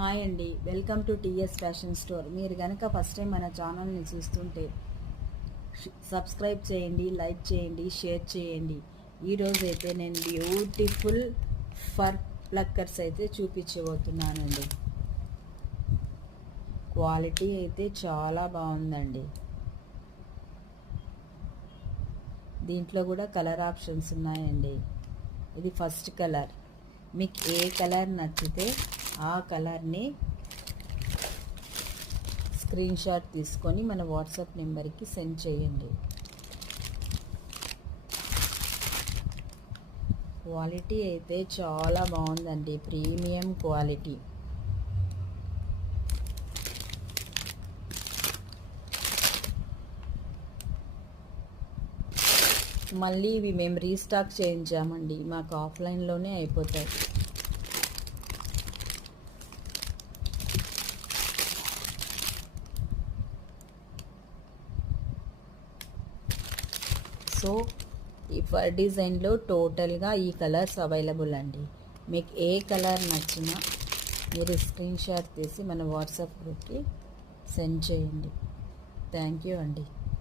Hi అండి, welcome to TS fashion store. మీరు కనుక ఫస్ట్ టైం మన ఛానల్ని చూస్తుంటే సబ్స్క్రైబ్ చేయండి, లైక్ చేయండి, షేర్ చేయండి. ఈరోజు అయితే నేను బ్యూటిఫుల్ ఫర్ ప్లక్కర్స్ అయితే చూపించబోతున్నానండి. క్వాలిటీ అయితే చాలా బాగుందండి. దీంట్లో కూడా కలర్ ఆప్షన్స్ ఉన్నాయండి. ఇది ఫస్ట్ కలర్. మీకు ఏ కలర్ నచ్చితే ఆ కలర్ని స్క్రీన్ షాట్ తీసుకొని మన వాట్సాప్ నెంబర్కి సెండ్ చేయండి. క్వాలిటీ అయితే చాలా బాగుందండి, ప్రీమియం క్వాలిటీ. మళ్ళీ ఇవి మేము రీస్టాక్ చేయించామండి, మాకు ఆఫ్లైన్లోనే అయిపోతాయి. సో ఈ ఫర్ డిజైన్లో టోటల్గా ఈ కలర్స్ అవైలబుల్ అండి. మీకు ఏ కలర్ నచ్చినా మీరు స్క్రీన్ షాట్ తీసి మన వాట్సాప్ గ్రూప్కి సెండ్ చేయండి. థ్యాంక్ యూ అండి.